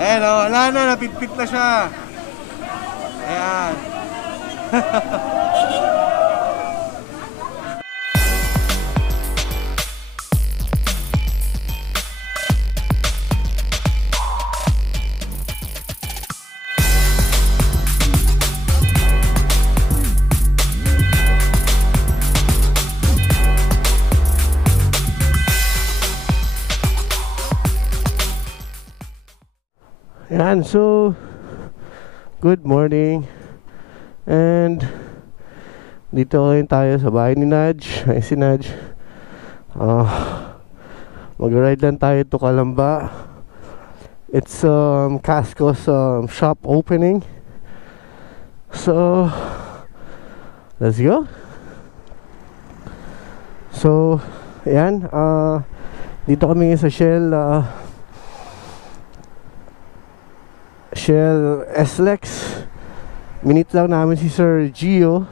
Ayan o, wala na, napitpit na siya. Ayan. Yan, so good morning. And dito ngayon tayo sa bahay ni Nudge. Ay si Nudge. Mag-ride lang tayo to Calamba. It's Casco's shop opening. So let's go. So yan, dito kami sa Shell SLEX. Minute lang namin si Sir Gio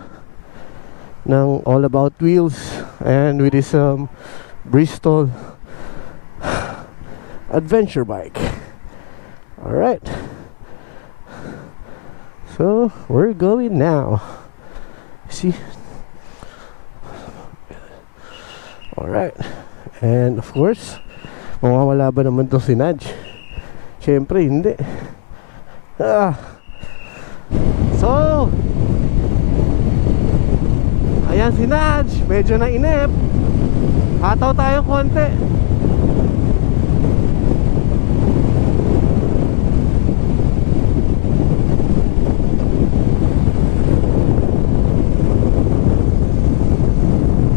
ng All About Wheels and with his Bristol adventure bike. Alright, so we're going now. See? Alright, and of course mawawala ba naman tong si Nudge? Syempre hindi. So ayan si Nudge, medyo nainip. Hataw tayo konti.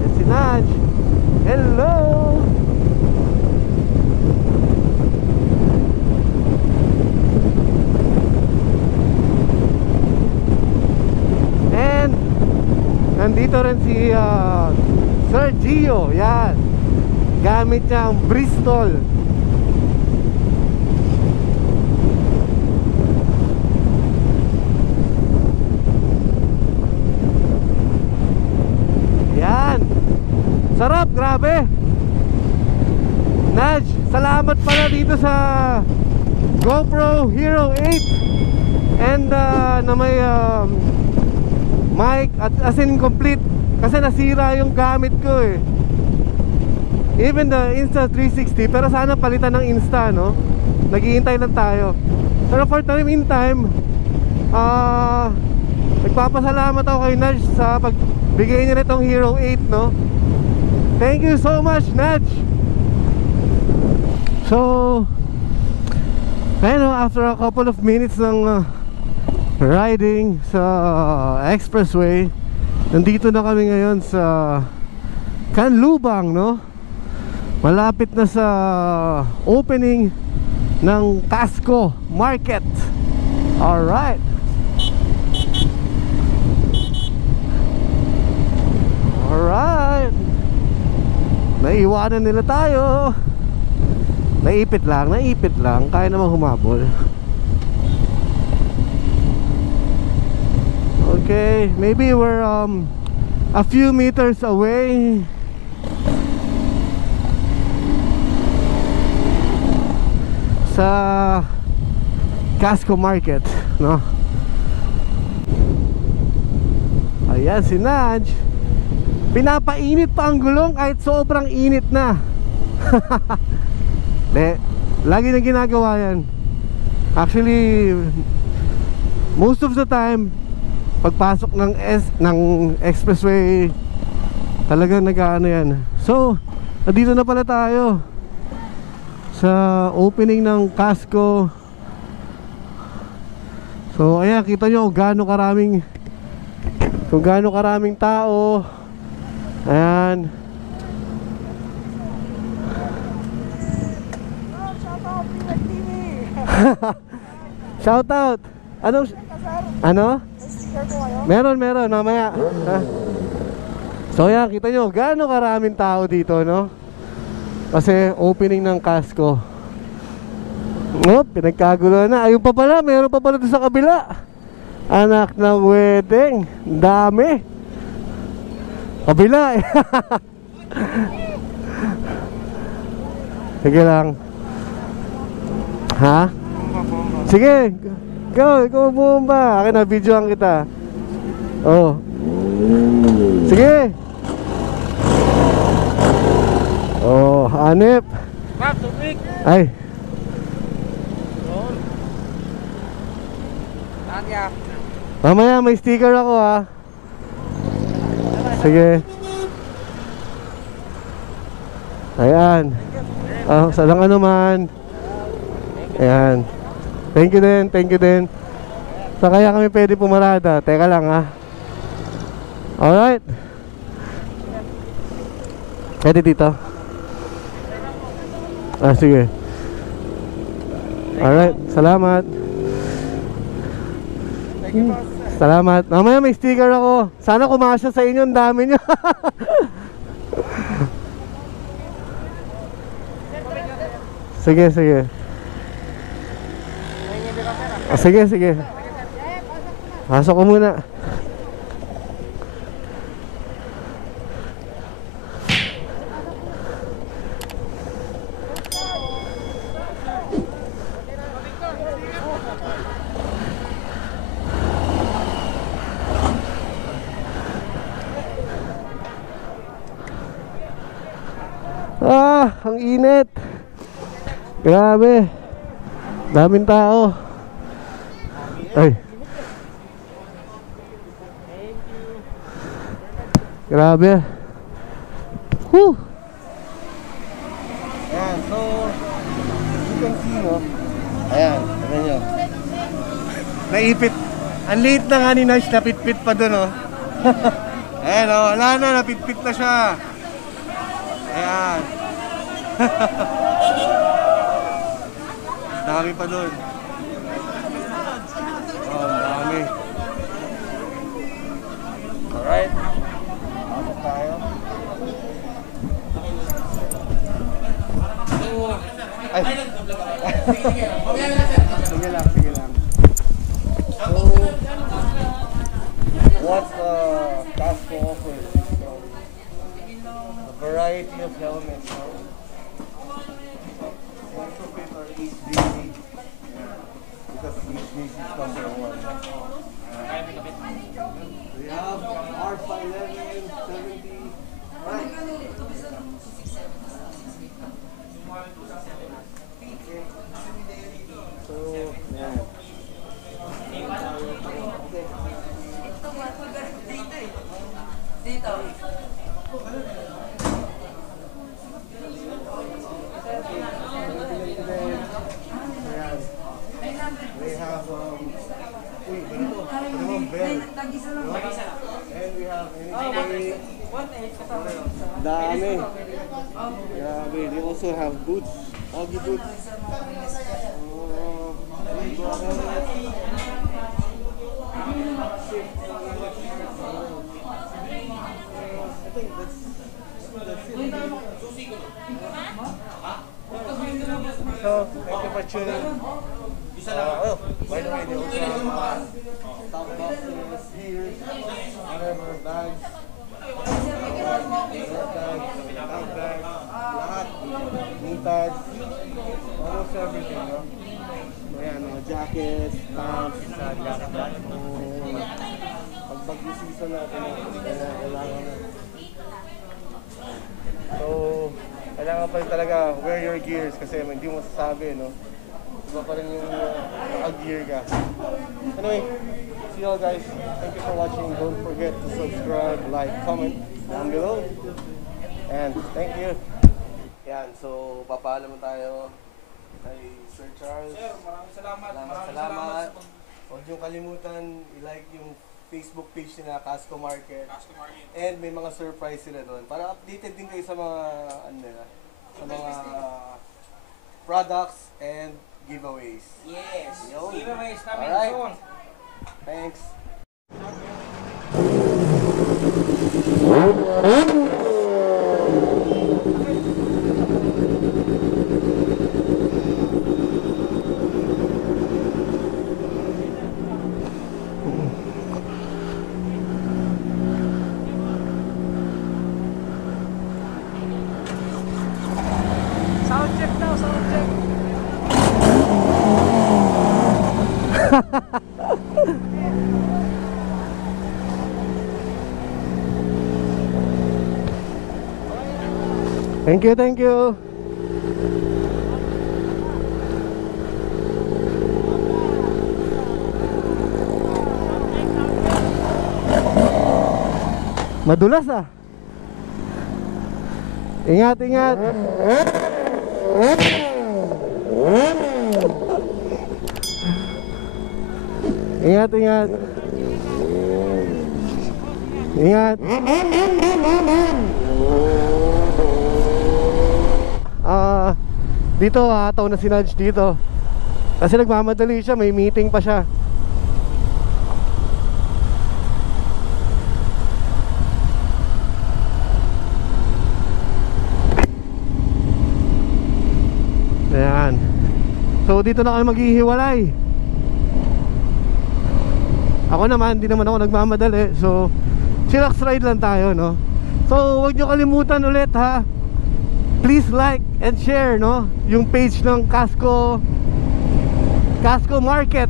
Ayan si Nudge. Hello. Nandito rin si Sir Gio. Yan, gamit niya ang Bristol. Yan, sarap, grabe. Nudge, salamat pala dito sa GoPro Hero 8 and na may mic at as in complete, kasi nasira yung gamit ko eh. Even the Insta 360, pero sana palitan ng Insta, no? Naghihintay lang tayo. Pero for the meantime, nagpapasalamat ako kay Nudge sa pagbigay niya nitong Hero 8, no? Thank you so much, Nudge. So ayun, after a couple of minutes ng riding sa expressway, nandito na kami ngayon sa Canlubang, no? Malapit na sa opening ng Casco Market. Alright. Alright. Naiwanan nila tayo. Naipit lang. Kaya namang humabol. Okay, maybe we're a few meters away. Sa Casco Market, no? Ayan si Nudge. Pinapainit pa ang gulong kahit sobrang init na. Lagi na ginagawa yan. Actually, most of the time pagpasok ng expressway, talagang nag-ano yan. So, dito na pala tayo sa opening ng Casco. So, ayan, kita nyo kung gaano karaming tao. Ayan. Shout out. Ano? Meron mamaya. So yan, kita nyo gaano karaming tao dito, no? Kasi opening ng Casco. Pinagkagulo na. Ayun pa pala, meron pa pala doon sa kabila. Anak na wedding. Dami. Kabila eh. Sige lang. Ha? Sige. Go, ikaw bumba. Akin na, videoan kita. Oh. Sige. Oh, hanip. Map, tubig. Ay. Tanya. Mamaya may sticker ako ha. Sige. Ayan. Salang ano man. Ayan. Thank you din, thank you din. Sa kaya kami pwede pumarada. Teka lang ha. Alright. Pwede dito. Sige. Alright, salamat. Salamat. Mamaya may sticker ako. Sana kumasya sa inyo, ang dami nyo. Sige, sige. Sige, sige. Pasok ko muna. Ang init. Grabe. Daming tao. Ay. Grabe. Whew. Ayan, so you can see, no? Ayan, tignan nyo. Naipit. Ang liit na nga ni Nash, napitpit pa dun, oh. Ayan, oh, wala na, napitpit na siya. Ayan. Dami pa dun. Oh, dami. Alright. Pasok tayo. Ay. Sige lang, sige lang. So, what's Casco offers? A variety of helmets, no? Most of it are HDC. Because HDC is number one. We have Arsa 11, 70. Right. So, yeah. Dito. We have and we have dami. Grabe, they also have boots, Oggy boots. So, thank you for tuning. Oh, by the way, they also have top boxes, gears, whatever, bags, bags, lahat, knee pads, almost everything, no? So, yan, jackets, pants, pag pag-season natin, kailangan na. So, kailangan pa rin talaga wear your gears kasi hindi mo sasabi, no? Iba pa rin yung naka-gear ka. Anyway, see you all guys. Thank you for watching. Don't forget to subscribe, like, comment down below. And thank you. Yan, so papaalam tayo kay Sir Charles. Sir, maraming salamat. Salamat. Huwag niyong kalimutan i-like yung Facebook page nila, Casco Market. And may mga surprise sila doon. Para updated din kayo sa mga sa mga products and giveaways. Yes. Yo. Giveaways coming Alright. soon. Thanks. Sound check daw, sound check. Thank you, thank you. Madulas ah. Ingat, ingat. Ingat, ingat. Ingat. Dito hataw na si Nudge dito. Kasi nagmamadali siya, may meeting pa siya. Ayan. So dito na kami maghihiwalay. Ako naman, hindi naman ako nagmamadali. So chillax ride lang tayo, no? So huwag nyo kalimutan ulit ha, please like and share, no, yung page ng Casco Market.